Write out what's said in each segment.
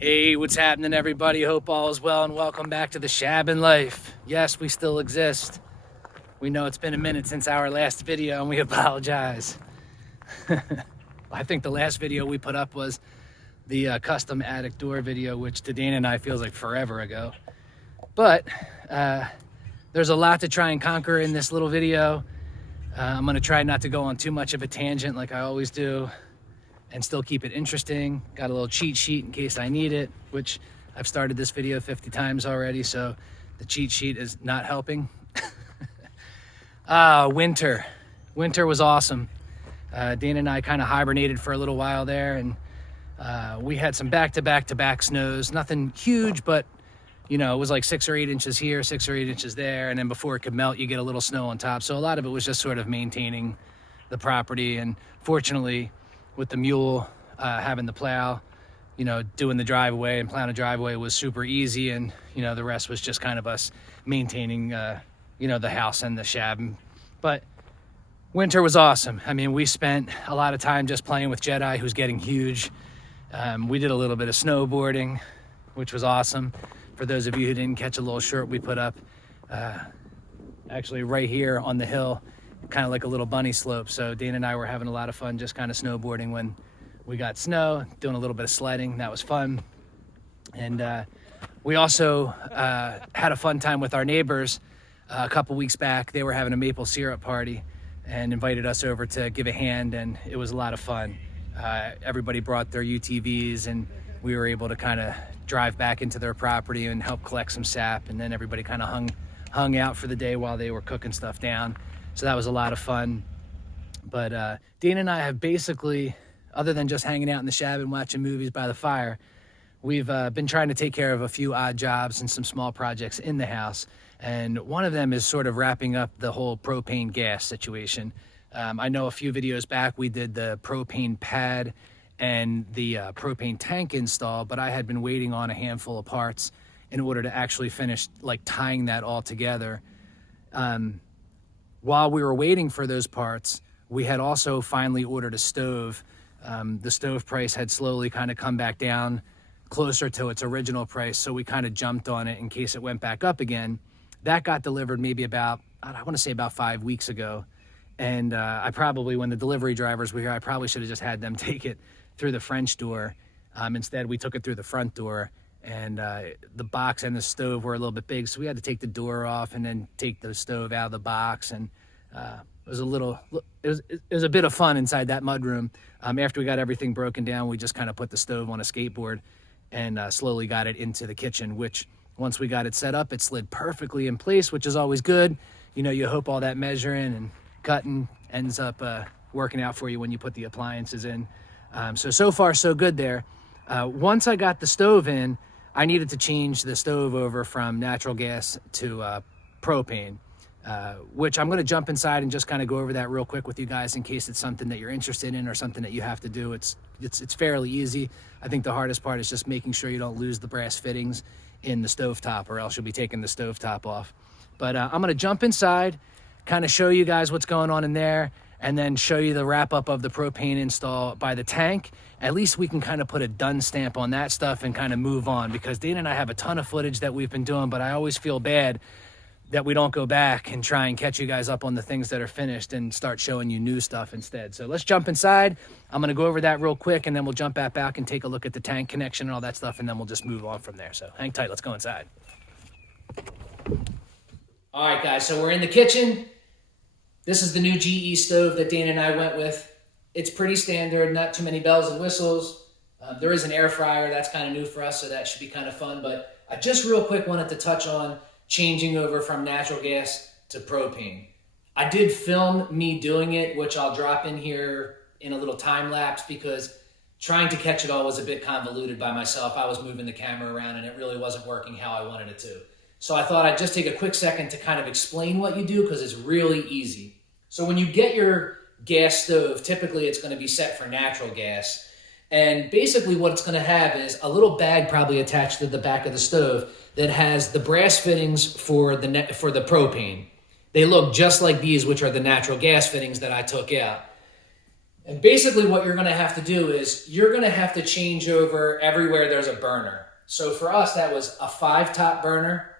Hey, what's happening, everybody? Hope all is well and welcome back to the ShabinLife. Yes, we still exist. We know it's been a minute since our last video and we apologize. I think the last video we put up was the custom attic door video, which to Dana and I feels like forever ago. But there's a lot to try and conquer in this little video. I'm gonna try not to go on too much of a tangent like I always do, and still keep it interesting. Got a little cheat sheet in case I need it, which I've started this video 50 times already, so the cheat sheet is not helping. Winter. Winter was awesome. Dana and I kind of hibernated for a little while there, and we had some back-to-back-to-back snows. Nothing huge, but you know, it was like 6 or 8 inches here, 6 or 8 inches there, and then before it could melt, you get a little snow on top. So a lot of it was just sort of maintaining the property, and fortunately, with the mule having the plow, you know, doing the driveway and plowing the driveway was super easy, and you know, the rest was just kind of us maintaining you know, the house and the shab. But winter was awesome. I mean, we spent a lot of time just playing with Jedi, who's getting huge. We did a little bit of snowboarding, which was awesome. For those of you who didn't catch a little short we put up, actually right here on the hill, kind of like a little bunny slope. So Dana and I were having a lot of fun just kind of snowboarding when we got snow, doing a little bit of sledding. That was fun. And we also had a fun time with our neighbors a couple weeks back. They were having a maple syrup party and invited us over to give a hand, and it was a lot of fun. Everybody brought their UTVs, and we were able to kind of drive back into their property and help collect some sap, and then everybody kind of hung out for the day while they were cooking stuff down. So that was a lot of fun. But Dana and I have basically, other than just hanging out in the shab and watching movies by the fire, we've been trying to take care of a few odd jobs and some small projects in the house. And one of them is sort of wrapping up the whole propane gas situation. I know a few videos back we did the propane pad and the propane tank install, but I had been waiting on a handful of parts in order to actually finish like tying that all together. While we were waiting for those parts, we had also finally ordered a stove. The stove price had slowly kind of come back down closer to its original price, so we kind of jumped on it in case it went back up again. That got delivered maybe about, I want to say about 5 weeks ago. And I probably, when the delivery drivers were here, I probably should have just had them take it through the French door. Instead, we took it through the front door, and the box and the stove were a little bit big, so we had to take the door off and then take the stove out of the box. And it was a bit of fun inside that mudroom. After we got everything broken down, we just kind of put the stove on a skateboard and slowly got it into the kitchen, which once we got it set up, it slid perfectly in place, which is always good. You know, you hope all that measuring and cutting ends up working out for you when you put the appliances in. So far so good there. Once I got the stove in, I needed to change the stove over from natural gas to propane, which I'm going to jump inside and just kind of go over that real quick with you guys in case it's something that you're interested in or something that you have to do. It's fairly easy. I think the hardest part is just making sure you don't lose the brass fittings in the stovetop, or else you'll be taking the stovetop off. But I'm going to jump inside, kind of show you guys what's going on in there, and then show you the wrap up of the propane install by the tank. At least we can kind of put a done stamp on that stuff and kind of move on, because Dana and I have a ton of footage that we've been doing, but I always feel bad that we don't go back and try and catch you guys up on the things that are finished and start showing you new stuff instead. So let's jump inside. I'm going to go over that real quick, and then we'll jump back and take a look at the tank connection and all that stuff, and then we'll just move on from there. So hang tight. Let's go inside. All right, guys. So we're in the kitchen. This is the new GE stove that Dana and I went with. It's pretty standard, not too many bells and whistles. There is an air fryer. That's kind of new for us, so that should be kind of fun. But I just real quick wanted to touch on changing over from natural gas to propane. I did film me doing it, which I'll drop in here in a little time lapse, because trying to catch it all was a bit convoluted by myself. I was moving the camera around and it really wasn't working how I wanted it to. So I thought I'd just take a quick second to kind of explain what you do, because it's really easy. So when you get your gas stove, typically it's going to be set for natural gas. And basically what it's going to have is a little bag probably attached to the back of the stove that has the brass fittings for the propane. They look just like these, which are the natural gas fittings that I took out. And basically what you're gonna have to do is you're gonna have to change over everywhere there's a burner. So for us, that was a 5-top burner,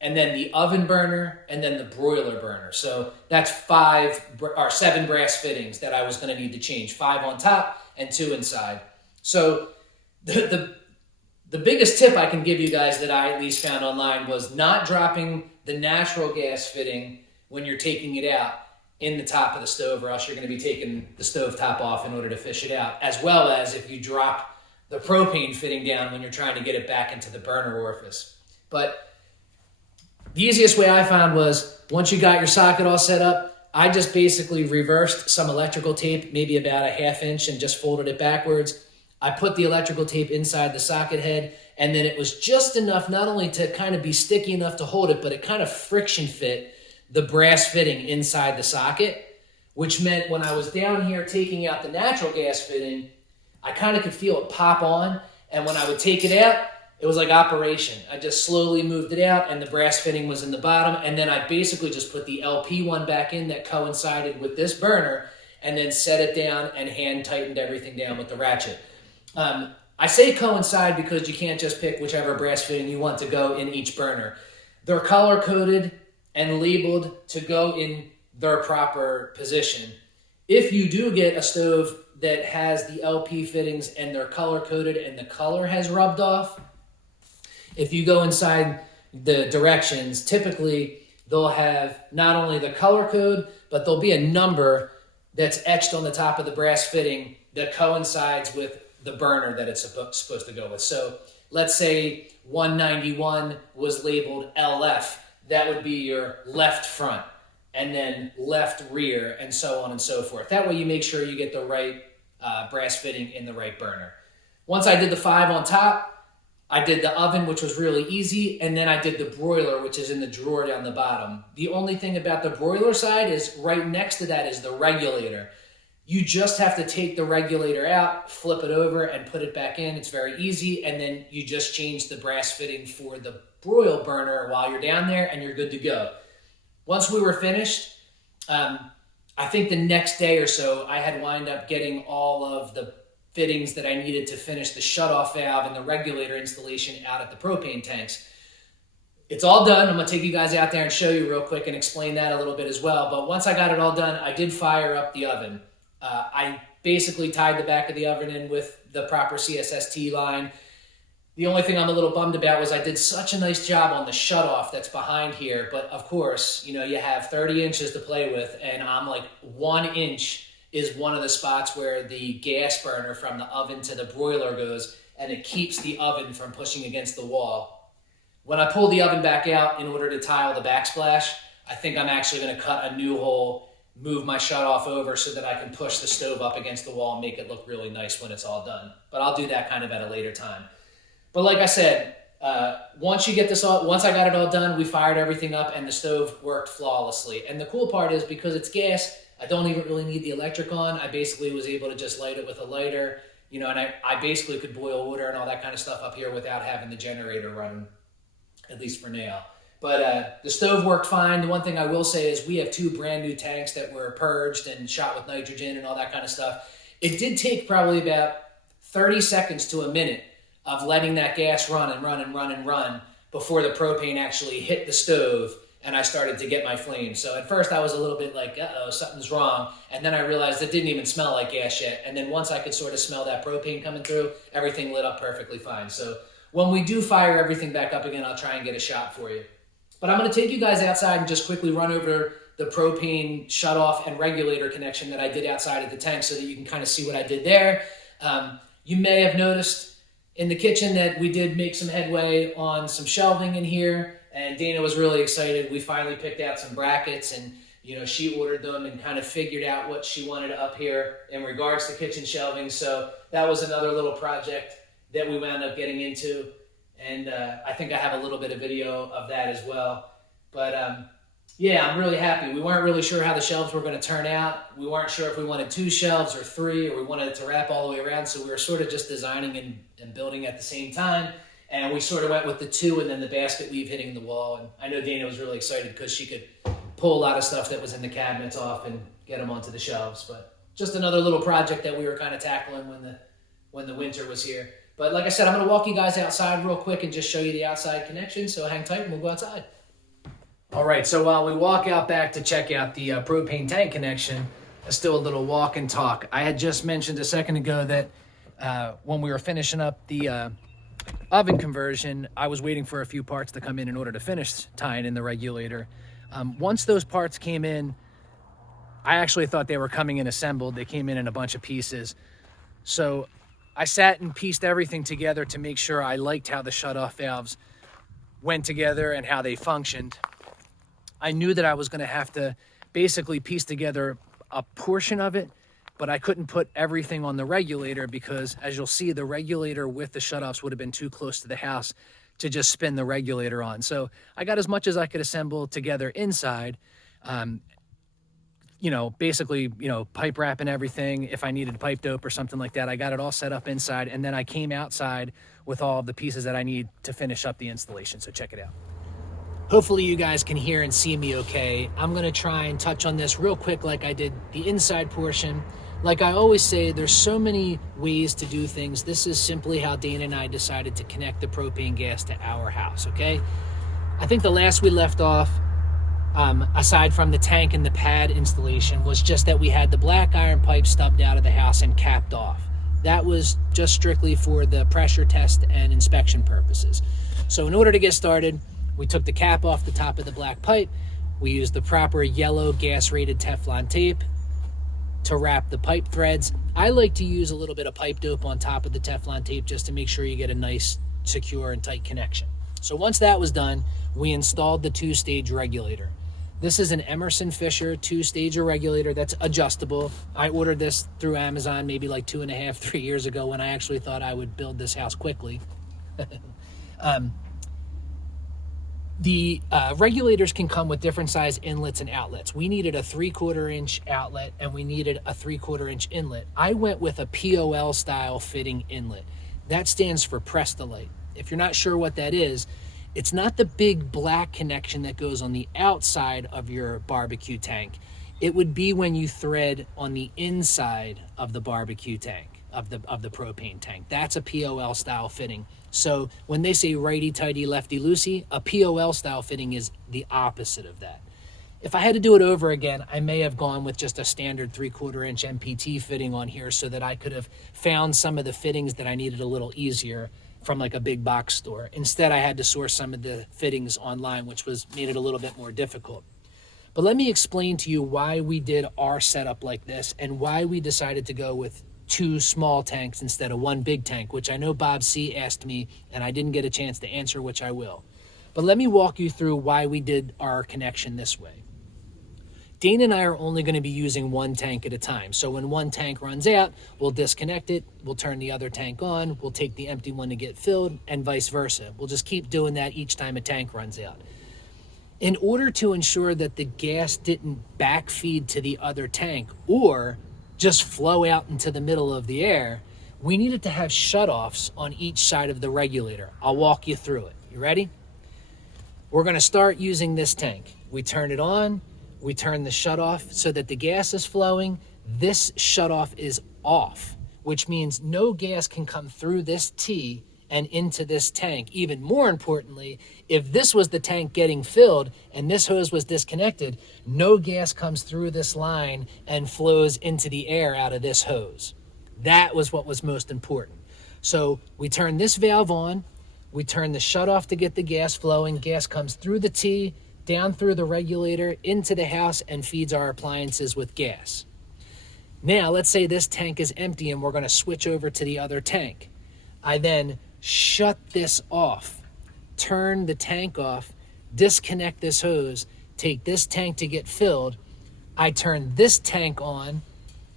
and then the oven burner, and then the broiler burner. So that's 7 brass fittings that I was gonna need to change. 5 on top and 2 inside. So the biggest tip I can give you guys that I at least found online was not dropping the natural gas fitting when you're taking it out in the top of the stove, or else you're gonna be taking the stove top off in order to fish it out, as well as if you drop the propane fitting down when you're trying to get it back into the burner orifice. But the easiest way I found was, once you got your socket all set up, I just basically reversed some electrical tape, maybe about a 1/2 inch, and just folded it backwards. I put the electrical tape inside the socket head, and then it was just enough not only to kind of be sticky enough to hold it, but it kind of friction fit the brass fitting inside the socket, which meant when I was down here taking out the natural gas fitting, I kind of could feel it pop on, and when I would take it out, it was like operation. I just slowly moved it out, and the brass fitting was in the bottom, and then I basically just put the LP one back in that coincided with this burner, and then set it down and hand tightened everything down with the ratchet. I say coincide because you can't just pick whichever brass fitting you want to go in each burner. They're color-coded and labeled to go in their proper position. If you do get a stove that has the LP fittings and they're color-coded and the color has rubbed off, if you go inside the directions, typically they'll have not only the color code, but there'll be a number that's etched on the top of the brass fitting that coincides with the burner that it's supposed to go with. So let's say 191 was labeled LF. That would be your left front, and then left rear, and so on and so forth. That way you make sure you get the right brass fitting in the right burner. Once I did the 5 on top, I did the oven, which was really easy, and then I did the broiler, which is in the drawer down the bottom. The only thing about the broiler side is right next to that is the regulator. You just have to take the regulator out, flip it over, and put it back in. It's very easy, and then you just change the brass fitting for the broil burner while you're down there, and you're good to go. Once we were finished, I think the next day or so, I had wound up getting all of the fittings that I needed to finish the shutoff valve and the regulator installation out at the propane tanks. It's all done. I'm going to take you guys out there and show you real quick and explain that a little bit as well. But once I got it all done, I did fire up the oven. I basically tied the back of the oven in with the proper CSST line. The only thing I'm a little bummed about was I did such a nice job on the shutoff that's behind here. But of course, you know, you have 30 inches to play with, and I'm like 1 inch is one of the spots where the gas burner from the oven to the broiler goes, and it keeps the oven from pushing against the wall. When I pull the oven back out in order to tile the backsplash, I think I'm actually going to cut a new hole, move my shutoff over so that I can push the stove up against the wall and make it look really nice when it's all done. But I'll do that kind of at a later time. But like I said, once I got it all done, we fired everything up and the stove worked flawlessly. And the cool part is, because it's gas, I don't even really need the electric on. I basically was able to just light it with a lighter, you know, and I basically could boil water and all that kind of stuff up here without having the generator running, at least for now. But the stove worked fine. The one thing I will say is we have 2 brand new tanks that were purged and shot with nitrogen and all that kind of stuff. It did take probably about 30 seconds to a minute of letting that gas run and run and run and run before the propane actually hit the stove and I started to get my flame. So at first I was a little bit like, uh-oh, something's wrong. And then I realized it didn't even smell like gas yet. And then once I could sort of smell that propane coming through, everything lit up perfectly fine. So when we do fire everything back up again, I'll try and get a shot for you. But I'm going to take you guys outside and just quickly run over the propane shutoff and regulator connection that I did outside of the tank so that you can kind of see what I did there. You may have noticed in the kitchen that we did make some headway on some shelving in here, and Dayna was really excited. We finally picked out some brackets, and you know, she ordered them and kind of figured out what she wanted up here in regards to kitchen shelving. So that was another little project that we wound up getting into, and I think I have a little bit of video of that as well. But yeah, I'm really happy. We weren't really sure how the shelves were going to turn out. We weren't sure if we wanted 2 shelves or 3, or we wanted it to wrap all the way around. So we were sort of just designing and building at the same time. And we sort of went with the 2 and then the basket weave hitting the wall. And I know Dayna was really excited because she could pull a lot of stuff that was in the cabinets off and get them onto the shelves. But just another little project that we were kind of tackling when the winter was here. But like I said, I'm going to walk you guys outside real quick and just show you the outside connection. So hang tight and we'll go outside. All right, so while we walk out back to check out the propane tank connection, still a little walk and talk. I had just mentioned a second ago that when we were finishing up the oven conversion, I was waiting for a few parts to come in order to finish tying in the regulator. Once those parts came in, I actually thought they were coming in assembled. They came in a bunch of pieces. So I sat and pieced everything together to make sure I liked how the shutoff valves went together and how they functioned. I knew that I was going to have to basically piece together a portion of it, but I couldn't put everything on the regulator because, as you'll see, the regulator with the shutoffs would have been too close to the house to just spin the regulator on. So I got as much as I could assemble together inside, basically, pipe wrapping everything. If I needed pipe dope or something like that, I got it all set up inside, and then I came outside with all of the pieces that I need to finish up the installation. So check it out. Hopefully you guys can hear and see me okay. I'm going to try and touch on this real quick like I did the inside portion. Like I always say, there's so many ways to do things. This is simply how Dayna and I decided to connect the propane gas to our house, okay? I think the last we left off, aside from the tank and the pad installation, was just that we had the black iron pipe stubbed out of the house and capped off. That was just strictly for the pressure test and inspection purposes. So in order to get started, we took the cap off the top of the black pipe. We used the proper yellow gas-rated Teflon tape to wrap the pipe threads. I like to use a little bit of pipe dope on top of the Teflon tape just to make sure you get a nice, secure, and tight connection. So once that was done, we installed the two-stage regulator. This is an Emerson Fisher two-stage regulator that's adjustable. I ordered this through Amazon maybe like 2.5, 3 years ago when I actually thought I would build this house quickly. The regulators can come with different size inlets and outlets. We needed a 3/4 inch outlet and we needed a 3/4 inch inlet. I went with a POL style fitting inlet. That stands for Prestolite. If you're not sure what that is, it's not the big black connection that goes on the outside of your barbecue tank. It would be when you thread on the inside of the barbecue tank, of the propane tank. That's a POL style fitting. So when they say righty-tighty, lefty-loosey, a POL style fitting is the opposite of that. If I had to do it over again, I may have gone with just a standard 3/4 inch MPT fitting on here so that I could have found some of the fittings that I needed a little easier from like a big box store. Instead, I had to source some of the fittings online, which made it a little bit more difficult. But let me explain to you why we did our setup like this and why we decided to go with 2 small tanks instead of 1 big tank, which I know Bob C. asked me and I didn't get a chance to answer, which I will. But let me walk you through why we did our connection this way. Dayna and I are only going to be using 1 tank at a time. So when 1 tank runs out, we'll disconnect it, we'll turn the other tank on, we'll take the empty one to get filled, and vice versa. We'll just keep doing that each time a tank runs out. In order to ensure that the gas didn't backfeed to the other tank or just flow out into the middle of the air, we needed to have shutoffs on each side of the regulator. I'll walk you through it. You ready? We're going to start using this tank. We turn it on, we turn the shutoff so that the gas is flowing. This shutoff is off, which means no gas can come through this T and into this tank. Even more importantly, if this was the tank getting filled and this hose was disconnected, no gas comes through this line and flows into the air out of this hose. That was what was most important. So we turn this valve on, we turn the shutoff to get the gas flowing. Gas comes through the T, down through the regulator, into the house, and feeds our appliances with gas. Now, let's say this tank is empty and we're going to switch over to the other tank. I then shut this off, turn the tank off, disconnect this hose, take this tank to get filled. I turn this tank on,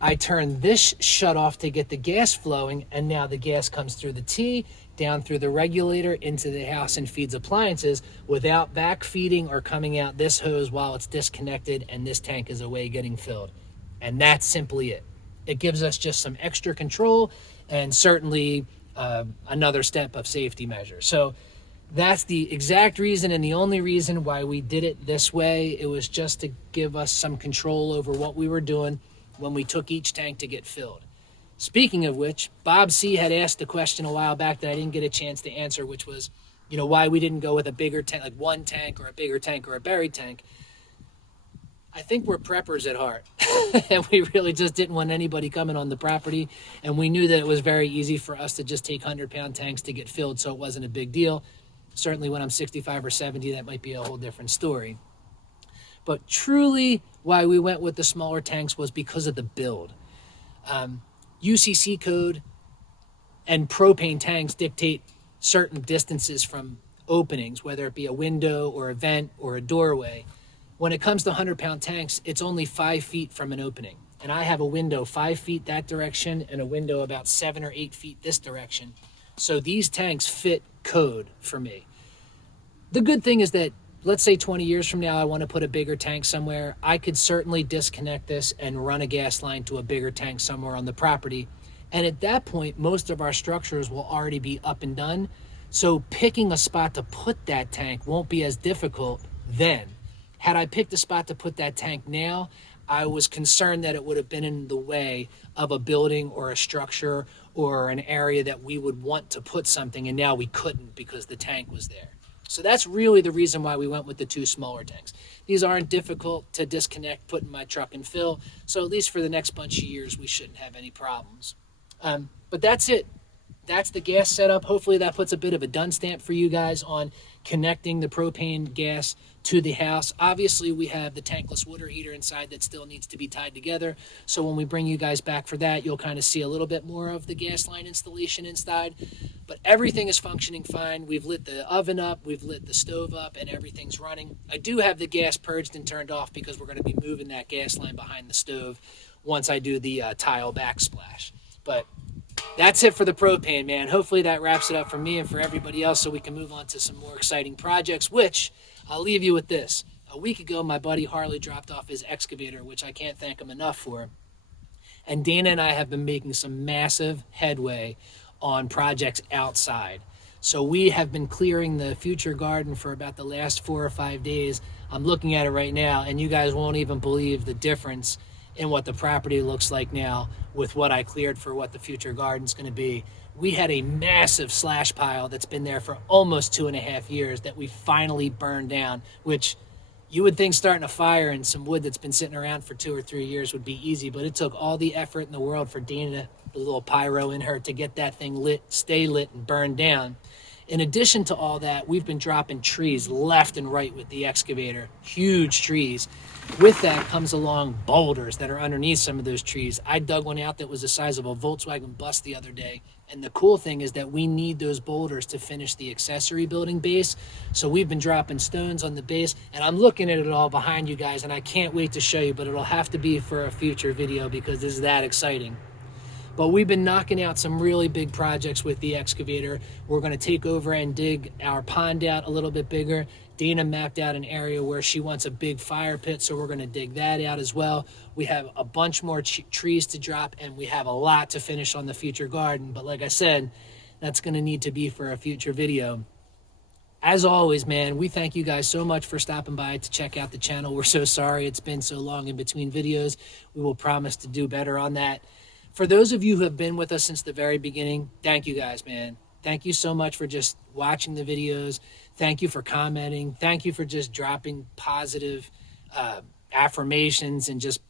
I turn this shut off to get the gas flowing, and now the gas comes through the T, down through the regulator, into the house, and feeds appliances without back feeding or coming out this hose while it's disconnected and this tank is away getting filled. And that's simply it. It gives us just some extra control and certainly another step of safety measure. So that's the exact reason and the only reason why we did it this way. It was just to give us some control over what we were doing. when we took each tank to get filled. Speaking of which, Bob C had asked a question a while back that I didn't get a chance to answer, which was, you know, why we didn't go with a bigger tank, like one tank or a bigger tank or a buried tank. I think we're preppers at heart, and we really just didn't want anybody coming on the property, and we knew that it was very easy for us to just take 100-pound tanks to get filled, so it wasn't a big deal. Certainly when I'm 65 or 70, that might be a whole different story. But truly, why we went with the smaller tanks was because of the build. UCC code and propane tanks dictate certain distances from openings, whether it be a window or a vent or a doorway. When it comes to 100-pound tanks, it's only 5 feet from an opening. And I have a window 5 feet that direction and a window about 7 or 8 feet this direction. So these tanks fit code for me. The good thing is that, let's say 20 years from now, I want to put a bigger tank somewhere. I could certainly disconnect this and run a gas line to a bigger tank somewhere on the property. And at that point, most of our structures will already be up and done. So picking a spot to put that tank won't be as difficult then. Had I picked a spot to put that tank now, I was concerned that it would have been in the way of a building or a structure or an area that we would want to put something, and now we couldn't because the tank was there. So that's really the reason why we went with the 2 smaller tanks. These aren't difficult to disconnect, put in my truck and fill. So at least for the next bunch of years, we shouldn't have any problems. But that's it. That's the gas setup. Hopefully that puts a bit of a done stamp for you guys on connecting the propane gas to the house. Obviously, we have the tankless water heater inside that still needs to be tied together. So when we bring you guys back for that, you'll kind of see a little bit more of the gas line installation inside. But everything is functioning fine. We've lit the oven up, we've lit the stove up, and everything's running. I do have the gas purged and turned off because we're going to be moving that gas line behind the stove once I do the tile backsplash. But that's it for the propane, man. Hopefully that wraps it up for me and for everybody else so we can move on to some more exciting projects, which I'll leave you with this. A week ago, my buddy Harley dropped off his excavator, which I can't thank him enough for. And Dayna and I have been making some massive headway on projects outside. So we have been clearing the future garden for about the last 4 or 5 days. I'm looking at it right now, and you guys won't even believe the difference in what the property looks like now with what I cleared for what the future garden's going to be. We had a massive slash pile that's been there for almost 2.5 years that we finally burned down, which you would think starting a fire and some wood that's been sitting around for 2 or 3 years would be easy, but it took all the effort in the world for Dayna, the little pyro in her, to get that thing lit, stay lit, and burned down. In addition to all that, we've been dropping trees left and right with the excavator, huge trees. With that comes along boulders that are underneath some of those trees. I dug one out that was the size of a Volkswagen bus the other day. And the cool thing is that we need those boulders to finish the accessory building base. So we've been dropping stones on the base, and I'm looking at it all behind you guys, and I can't wait to show you, but it'll have to be for a future video because this is that exciting. But we've been knocking out some really big projects with the excavator. We're going to take over and dig our pond out a little bit bigger. Dayna mapped out an area where she wants a big fire pit, so we're going to dig that out as well. We have a bunch more trees to drop, and we have a lot to finish on the future garden. But like I said, that's going to need to be for a future video. As always, man, we thank you guys so much for stopping by to check out the channel. We're so sorry it's been so long in between videos. We will promise to do better on that. For those of you who have been with us since the very beginning, thank you guys, man. Thank you so much for just watching the videos. Thank you for commenting. Thank you for just dropping positive affirmations and just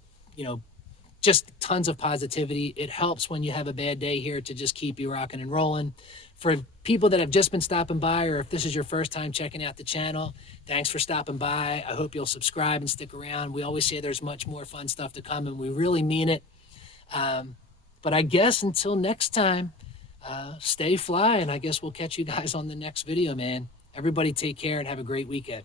tons of positivity. It helps when you have a bad day here to just keep you rocking and rolling. For people that have just been stopping by, or if this is your first time checking out the channel, thanks for stopping by. I hope you'll subscribe and stick around. We always say there's much more fun stuff to come, and we really mean it. But I guess until next time, stay fly, and I guess we'll catch you guys on the next video, man. Everybody take care and have a great weekend.